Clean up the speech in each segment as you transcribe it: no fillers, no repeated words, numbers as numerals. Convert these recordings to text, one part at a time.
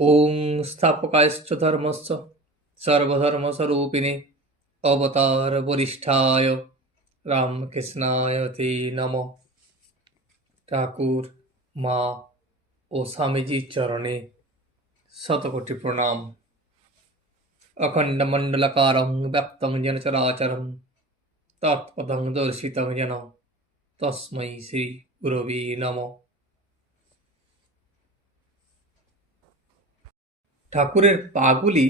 ॐ स्थापकायश्च धर्मस्य सर्वधर्मस्वरूपिणे अवतारवरिष्ठाय রামকৃষ্ণায় তে নমঃ। ঠাকুর, মা ও স্বামীজির চরণে শতকোটি প্রণাম। অখণ্ডমণ্ডলাকারং ব্যক্তং যেন চরাচরং তৎপদং দর্শিতং যেন তস্मै শ্রী গুরবে নমঃ। ঠাকুরের পাগুলি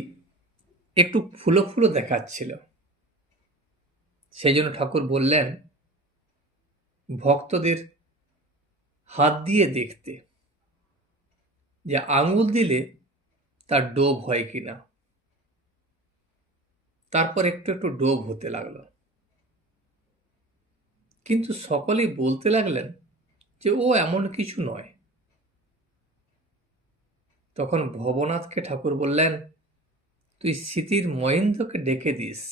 একটু ফুলো ফুলো দেখাচ্ছিল। সেই জন্য ঠাকুর বললেন ভক্তদের হাত দিয়ে দেখতে, যে আঙুল দিলে তার ডোব হয় কিনা। তারপর একটু একটু ডোব হতে লাগলো, কিন্তু সকলেই বলতে লাগলেন যে ও এমন কিছু নয়। তখন ভবনাথকে ঠাকুর বললেন, তুই স্মৃতির মহেন্দ্রকে ডেকে দিস,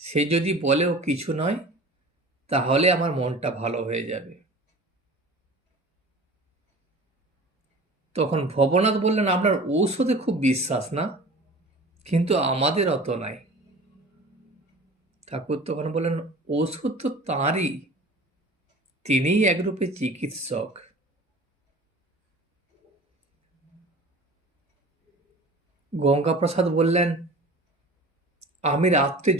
সে যদি বলে ও কিছু নয় তাহলে আমার মনটা ভালো হয়ে যাবে। তখন ভবনাথ বললেন, আপনার ঔষধে খুব বিশ্বাস না, কিন্তু আমাদের অত নাই। ঠাকুর তখন বললেন, ঔষধ তো তাঁরই, তিনিই একরূপে চিকিৎসক। গঙ্গাপ্রসাদ বললেন, আমি রাত্রে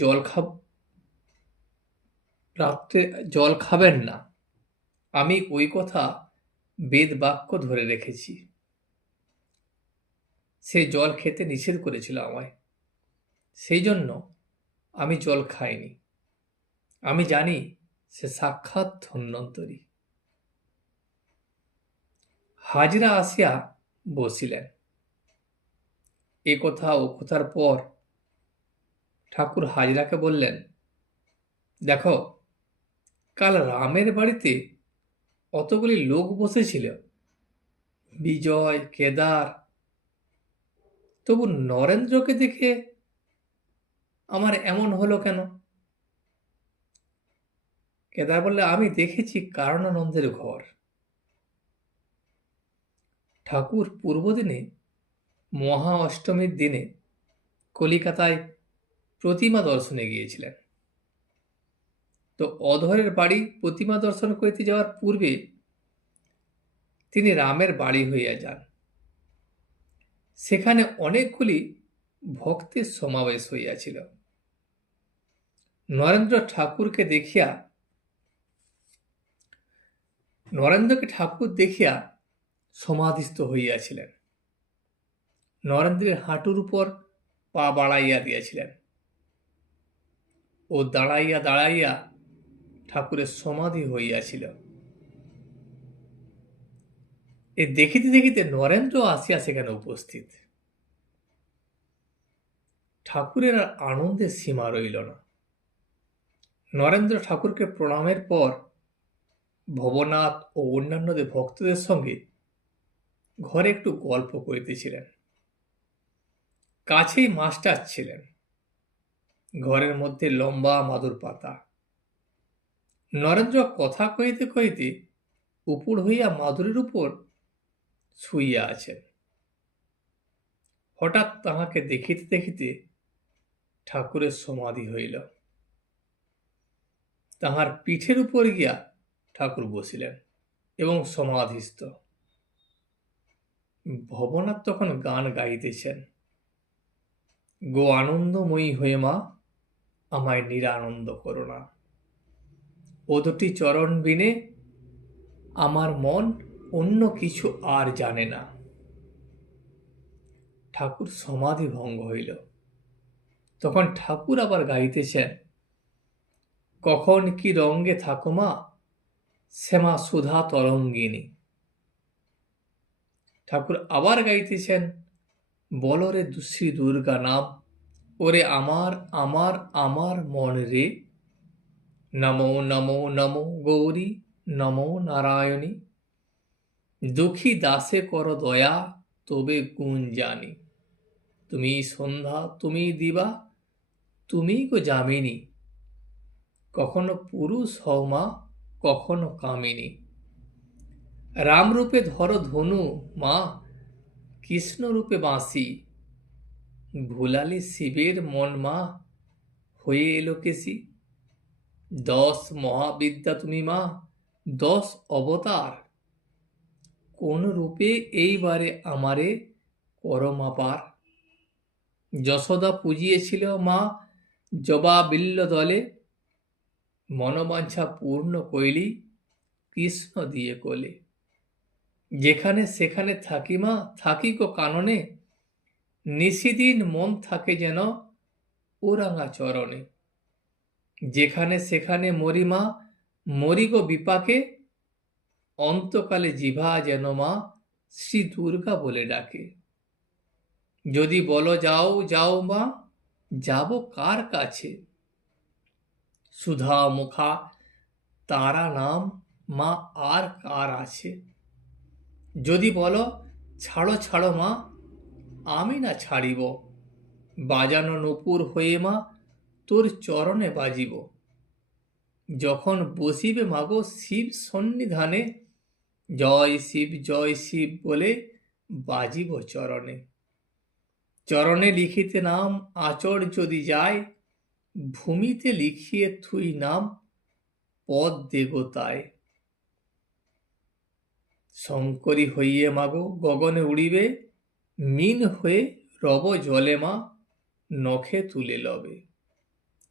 জল খাবেন না, আমি ওই কথা বেদ বাক্য ধরে রেখেছি। সে জল খেতে নিষেধ করেছিল আমায়, সেই জন্য আমি জল খাইনি। আমি জানি সে সাক্ষাৎ ধন্বন্তরী। হাজরা আসিয়া বসিলেন। এ কথা ও কথার পর ঠাকুর হাজরাকে বললেন, দেখো, কাল রামের বাড়িতে অতগুলি লোক বসেছিল, বিজয়, কেদার, তবু নরেন্দ্রকে দেখে আমার এমন হলো কেন? কেদার বললে, আমি দেখেছি কারণানন্দের ঘর। ঠাকুর পূর্বদিনে মহা অষ্টমীর দিনে কলিকাতায় প্রতিমা দর্শনে গিয়েছিলেন। তো অধরের বাড়ি প্রতিমা দর্শন করিতে যাওয়ার পূর্বে তিনি রামের বাড়ি হইয়া যান। সেখানে অনেকগুলি ভক্তের সমাবেশ হইয়াছিল। নরেন্দ্রকে ঠাকুর দেখিয়া সমাধিস্থ হইয়াছিলেন। নরেন্দ্রের হাঁটুর উপর পা বাড়াইয়া দিয়াছিলেন ও দাঁড়াইয়া দাঁড়াইয়া ঠাকুরের সমাধি হইয়াছিল। এ দেখিতে দেখিতে নরেন্দ্র আসিয়া সেখানে উপস্থিত। ঠাকুরের আর আনন্দের সীমা রইল না। নরেন্দ্র ঠাকুরকে প্রণামের পর ভবনাথ ও অন্যান্যদের ভক্তদের সঙ্গে ঘরে একটু গল্প করিতেছিলেন। কাছেই মাস্টার ছিলেন। ঘরের মধ্যে লম্বা মাদুর পাতা। নরেন্দ্র কথা কহিতে কহিতে উপর হইয়া মাদুরের উপর শুইয়া আছেন। হঠাৎ তাহাকে দেখিতে দেখিতে ঠাকুরের সমাধি হইল। তাহার পিঠের উপর গিয়া ঠাকুর বসিলেন এবং সমাধিস্থ। ভবনাথ তখন গান গাইতেছেন, গো আনন্দময়ী হয়ে মা, আমায় নিরানন্দ করো না। ও দুটি চরণ বিনে আমার মন অন্য কিছু আর জানে না। ঠাকুর সমাধি ভঙ্গ হইল। তখন ঠাকুর আবার গাইতেছেন, কখন কি রঙ্গে থাকো মা, শ্যামা সুধা তরঙ্গিনী। ঠাকুর আবার গাইতেছেন, বলরে শ্রী দুর্গা নাম, ওরে আমার আমার আমার মন রে, নমো নমো নমো গৌরী, নমো নারায়ণী, দুঃখী দাসে কর দয়া, তবে গুণ জানি। তুমি সন্ধ্যা, তুমি দিবা, তুমি গো যামিনী, কখনো পুরুষ হও মা, কখনো কামিনী। রামরূপে ধরো ধনু মা, কৃষ্ণরূপে বাঁশি, ভুলালে শিবের মন মা, হয়ে এলো কেশি। 10 মহাবিদ্যা তুমি মা, 10 অবতার, কোন রূপে এইবারে আমারে করমা পার। যশোদা পুজিয়েছিল মা জবা বিল্ল দলে, মনোবাঞ্ছা পূর্ণ কইলি কৃষ্ণ দিয়ে কোলে। যেখানে সেখানে থাকি মা, থাকি গো কাননে, নিশিদিন মন থাকে যেন ওরাঙা চরণে। যেখানে সেখানে মরি মা, মরি গো বিপাকে, অন্তকালে জিভা যেন মা শ্রী দুর্গা বলে ডাকে। যদি বলো যাও যাও মা, যাব কার কাছে? সুধা মুখা তারা নাম মা আর কার আছে? যদি বলো ছাড়ো ছাড়ো মা, আমি না ছাড়িব, বাজানো নূপুর হয়ে মা তোর চরণে বাজিব। যখন বসিবে মাগো শিব সন্নিধানে, জয় শিব বলে বাজিব চরণে। চরণে লিখিতে নাম আচর যদি যায়, ভূমিতে লিখিয়ে থুই নাম পদ দেবতায়। শঙ্করী হইয়ে মাগো গগনে উড়িবে, মিন হয়ে রব জলে মা নখে তুলে লবে।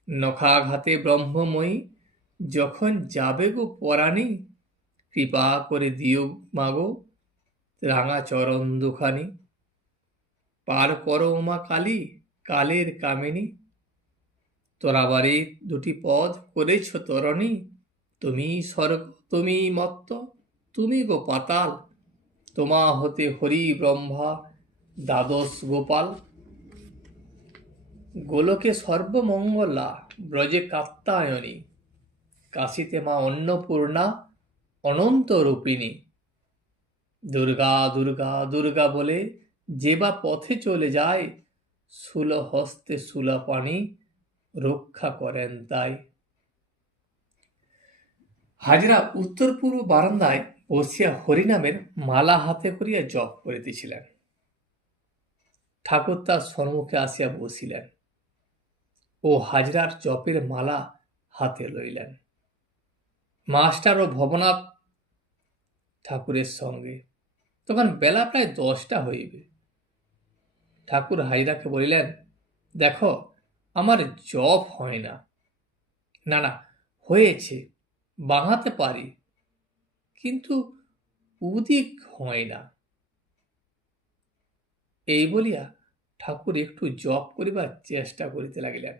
নখাঘাতে ব্রহ্মময়ী যখন যাবে গো পরাণী, কৃপা করে দিও মাগো রাঙা চরণ দুখানি। পার করো মা কালী, কালের কামিনী, তোরাবারে দুটি পদ করেছ তরণী। তুমি স্বর্গ তুমি মত্ত, তুমি গো পাতাল, তোমা হতে হরি ব্রহ্মা দ্বাদশ গোপাল। গোলকে সর্বমঙ্গলা ব্রজে কাত্যায়নী, কাশীতে মা অন্নপূর্ণা অনন্ত রূপিণী। দুর্গা দুর্গা দুর্গা বলে যে বা পথে চলে যায়, শূল হস্তে শূলপাণি রক্ষা করেন তাই। হাজরা উত্তর পূর্ব বারান্দায় বসিয়া হরিনামের মালা হাতে করিয়া জপ করিতেছিলেন। ঠাকুর তার সম্মুখে আসিয়া বসিলেন ও হাজরার জপের মালা হাতে লইলেন। মাস্টার ও ভবনাথ ঠাকুরের সঙ্গে। তখন বেলা প্রায় 10টা হইবে। ঠাকুর হাজরাকে বলিলেন, দেখো আমার জপ হয় না। না না, হয়েছে, বাঁহাতে পারি, কিন্তু উদিক হয় না। এই বলিয়া ঠাকুর একটু জপ করিবার চেষ্টা করিতে লাগিলেন,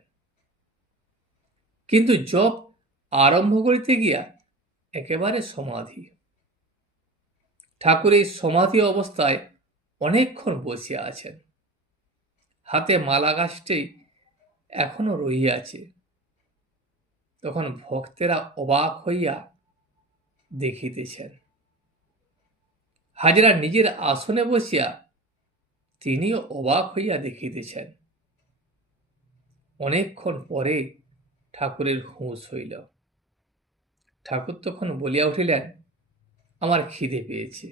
কিন্তু জপ আরম্ভ করিতে গিয়া একেবারে সমাধি। ঠাকুর এই সমাধি অবস্থায় অনেকক্ষণ বসিয়া আছেন। হাতে মালা গাছটি এখনো রহিয়াছে। তখন ভক্তেরা অবাক হইয়া দেখিতেছেন। হাজরা নিজের আসনে বসিয়া তিনিও অবাক হইয়া দেখিতেছেন। অনেকক্ষণ পরে ঠাকুরের হুঁশ হইল। ঠাকুর তখন বলিয়া উঠিলেন, আমার খিদে পেয়েছে।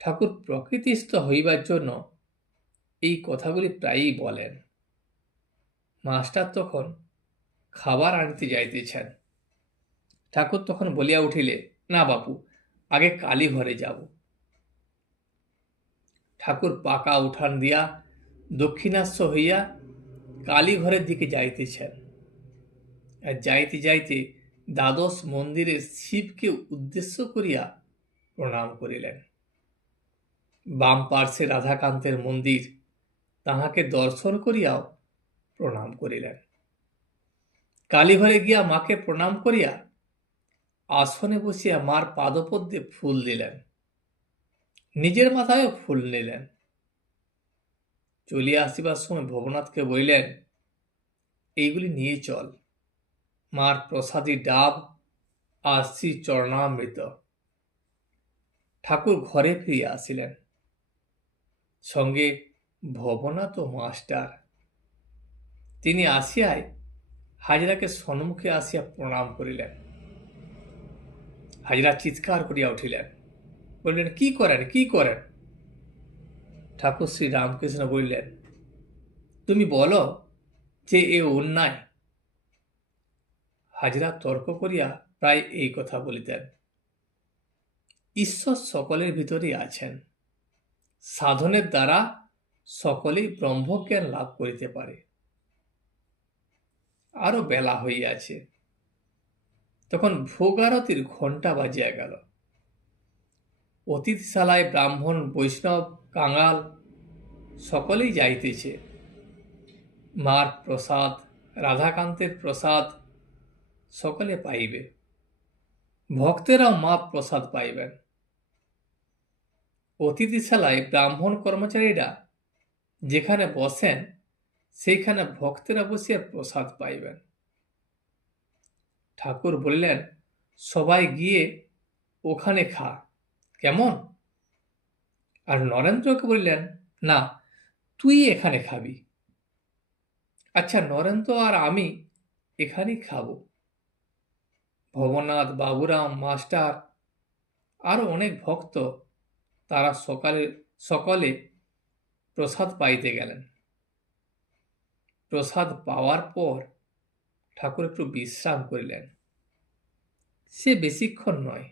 ঠাকুর প্রকৃতিস্থ হইবার জন্য এই কথাগুলি প্রায়ই বলেন। মাস্টার তখন খাবার আনিতে যাইতেছেন। ঠাকুর তখন বলিয়া উঠিলে, না বাপু, আগে কালী ঘরে যাব। ঠাকুর পাকা উঠান দিয়া দক্ষিণাস্য হইয়া কালী ঘরের দিকে যাইতেছেন। আর যাইতে যাইতে দ্বাদশ মন্দিরের শিবকে উদ্দেশ্য করিয়া প্রণাম করিলেন। বাম পার্শ্বে রাধাকান্তের মন্দির, তাহাকে দর্শন করিয়াও প্রণাম করিলেন। কালীঘরে গিয়া মাকে প্রণাম করিয়া আসনে বসিয়া মার পাদপদ্মে ফুল দিলেন। নিজের মাথায়ও ফুল নিলেন। চলিয়া আসিবার সময় ভবনাথকে বলিলেন, এইগুলি নিয়ে চল, মার প্রসাদী ডাব আর শ্রী চরণামৃত। ঠাকুর ঘরে ফিরিয়া আসিলেন, সঙ্গে ভবনাথ ও মাস্টার। তিনি আসিয়ায় হাজরাকে সম্মুখে আসিয়া প্রণাম করিলেন। হাজরা চিৎকার করিয়া উঠিলেন, বললেন, কি করেন, কি করেন? ঠাকুর শ্রী রামকৃষ্ণ বললেন, তুমি বলো যে এ অন্যায়। হাজরা তর্ক করিয়া প্রায় এই কথা বলিতেন। ঈশ্বর সকলের ভিতরেই আছেন। সাধনের দ্বারা সকলেই ব্রহ্মজ্ঞান লাভ করিতে পারে। আরো বেলা হইয়াছে। তখন ভোগারতির ঘণ্টা বাজিয়া গেল। অতিথিশালায় ব্রাহ্মণ, বৈষ্ণব, কাঙাল সকলেই যাইতেছে। মার প্রসাদ, রাধাকান্তের প্রসাদ সকলে পাইবে। ভক্তেরাও মা প্রসাদ পাইবেন। অতিথিশালায় ব্রাহ্মণ কর্মচারীরা যেখানে বসেন সেইখানে ভক্তেরা বসিয়া প্রসাদ পাইবেন। ঠাকুর বললেন, সবাই গিয়ে ওখানে খা, কেমন? আর নরেন্দ্রকে বললেন, না, তুই এখানে খাবি। আচ্ছা, নরেন্দ্র আর আমি এখানেই খাব। ভবনাথ, বাবুরাম, মাস্টার আরো অনেক ভক্ত তারা সকলে প্রসাদ পাইতে গেলেন। প্রসাদ পাওয়ার পর ঠাকুর একটু বিশ্রাম করিলেন। সে বেশিক্ষণ নয়।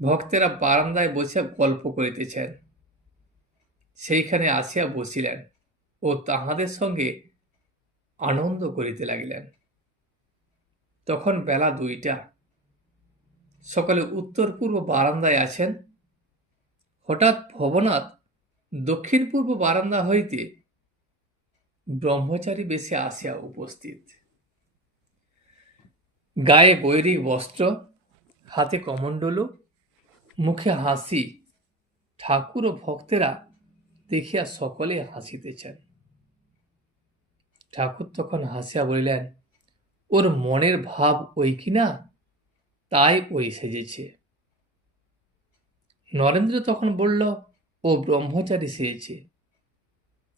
ভক্তেরা বারান্দায় বসিয়া গল্প করিতেছেন। সেইখানে আসিয়া বসিলেন ও তাহাদের সঙ্গে আনন্দ করিতে লাগিলেন। তখন বেলা 2টা। সকলে উত্তর পূর্ব বারান্দায় আছেন। হঠাৎ ভবনাথ দক্ষিণ পূর্ব বারান্দা হইতে ব্রহ্মচারী বেশে আসিয়া উপস্থিত। গায়ে বৈরিক বস্ত্র, হাতে কমণ্ডলু, মুখে হাসি। ঠাকুর ও ভক্তেরা দেখিয়া সকলে হাসিতেছেন। ঠাকুর তখন হাসিয়া বলিলেন, ওর মনের ভাব ওই কিনা, তাই ওই সেজেছে। নরেন্দ্র তখন বলল, ও ব্রহ্মচারী সেজেছে,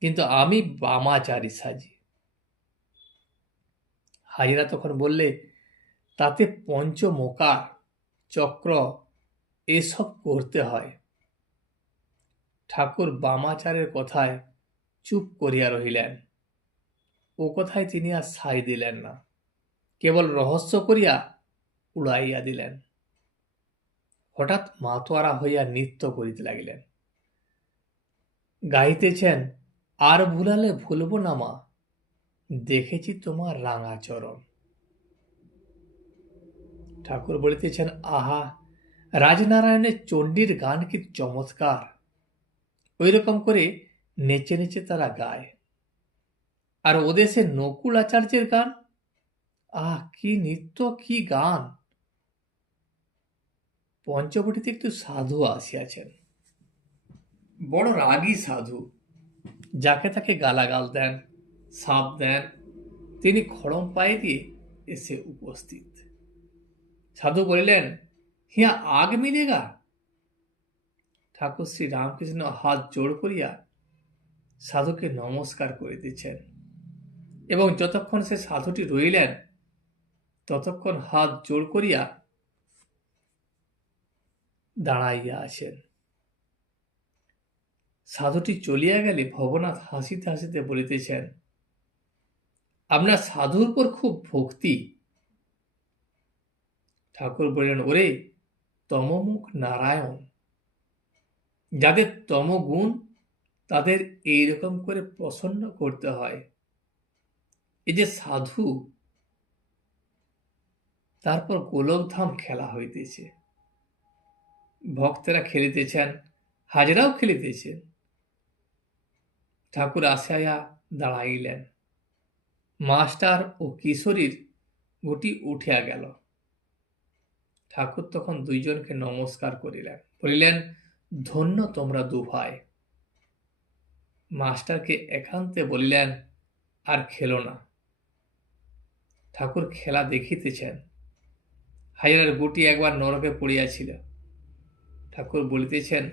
কিন্তু আমি বামাচারী সাজি। হাজিরা তখন বললে, তাতে পঞ্চমোকার, চক্র এসব করতে হয়। ঠাকুর বামাচারের কথায় চুপ করিয়া রহিলেন। ও কথায় তিনি আর সাই দিলেন না, কেবল রহস্য করিয়া উড়াইয়া দিলেন। হঠাৎ মাতোয়ারা হইয়া নৃত্য করিতে লাগিলেন। গাইতেছেন, আর ভুলালে ভুলব না মা, দেখেছি তোমার রাঙা চরণ। ঠাকুর বলিতেছেন, আহা, রাজনারায়ণের চণ্ডীর গান কি চমৎকার। ওই রকম করে নেচে নেচে তারা গায়। আর ওদেশে নকুল আচার্যের গান, আহ, কি নৃত্য, কি গান। পঞ্চবটিতে একটু সাধু আসিয়াছেন, বড় রাগী সাধু। যাকে তাকে গালাগাল দেন, সাপ দেন। তিনি খড়ম পায়ে দিয়ে এসে উপস্থিত। সাধু বলিলেন, হিয়া আগ মিলেগা। ঠাকুর শ্রী রামকৃষ্ণ হাত জোড় করিয়া সাধুকে নমস্কার করিতেছেন এবং যতক্ষণ সে সাধুটি রইলেন ততক্ষণ হাত জোড় করিয়া দাঁড়াইয়া আছেন। সাধুটি চলিয়া গেলে ভবনাথ হাসিতে হাসিতে বলিতেছেন, আপনার সাধুর উপর খুব ভক্তি। ঠাকুর বললেন, ওরে তমমুখ নারায়ণ, যাদের তমগুণ তাদের এইরকম করে প্রসন্ন করতে হয়। এই যে সাধু, তারপর গোলকধাম খেলা হইতেছে, ভক্তেরা খেলিতেছেন, হাজরাও খেলিতেছেন। ঠাকুর আসিয়া দাঁড়াইলেন। মাস্টার ও কিশোরীর গুটি উঠিয়া গেল। ঠাকুর তখন দুইজনকে নমস্কার করিলেন, বলিলেন, ধন্য তোমরা দু ভাই। মাস্টারকে একান্তে বলিলেন, আর খেলো না। ঠাকুর খেলা দেখিতেছেন। হাজরার গুটি একবার নরকে পড়িয়াছিল। ঠাকুর বলিতেছেন,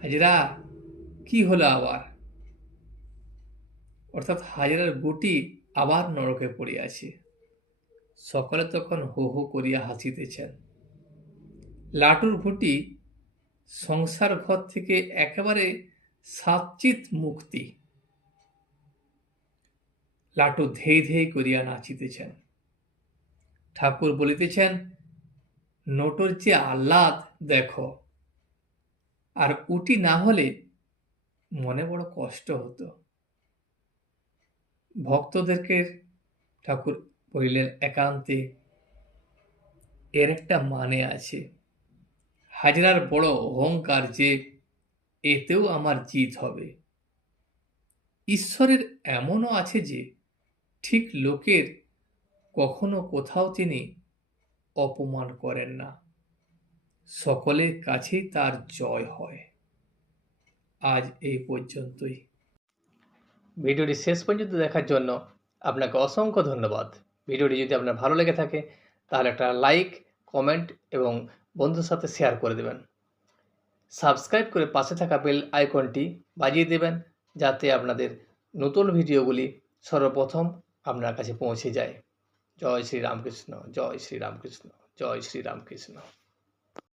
হাজরা, কি হলো আবার? অর্থাৎ হাজরার গুটি আবার নরকে পড়িয়াছে। সকলে তখন হো হো করিয়া হাসিতেছেন। লাটুর গুটি সংসার ঘর থেকে একেবারে সাচ্চিত মুক্তি। লাটু ধেই ধেই করিয়া নাচিতেছেন। ঠাকুর বলিতেছেন, নোটর যে আহ্লাদ দেখো, আর উটি না হলে মনে বড় কষ্ট হতো। ভক্তদেরকে ঠাকুর বলিলেন একান্তে, এর একটা মানে আছে। হাজরার বড় অহংকার যে এতেও আমার জিত হবে। ঈশ্বরের এমনও আছে যে ঠিক লোকের কখনো কোথাও তিনি অপমান করেন না, সকলের কাছেই তার জয় হয়। আজ এই পর্যন্তই। ভিডিওটি শেষ পর্যন্ত দেখার জন্য আপনাকে অসংখ্য ধন্যবাদ। ভিডিওটি যদি আপনার ভালো লেগে থাকে তাহলে একটা লাইক, কমেন্ট এবং বন্ধুর সাথে শেয়ার করে দেবেন। সাবস্ক্রাইব করে পাশে থাকা বেল আইকনটি বাজিয়ে দেবেন, যাতে আপনাদের নতুন ভিডিওগুলি সর্বপ্রথম আপনার কাছে পৌঁছে যায়। জয় শ্রী রামকৃষ্ণ, জয় শ্রী রামকৃষ্ণ, জয় শ্রী রামকৃষ্ণ।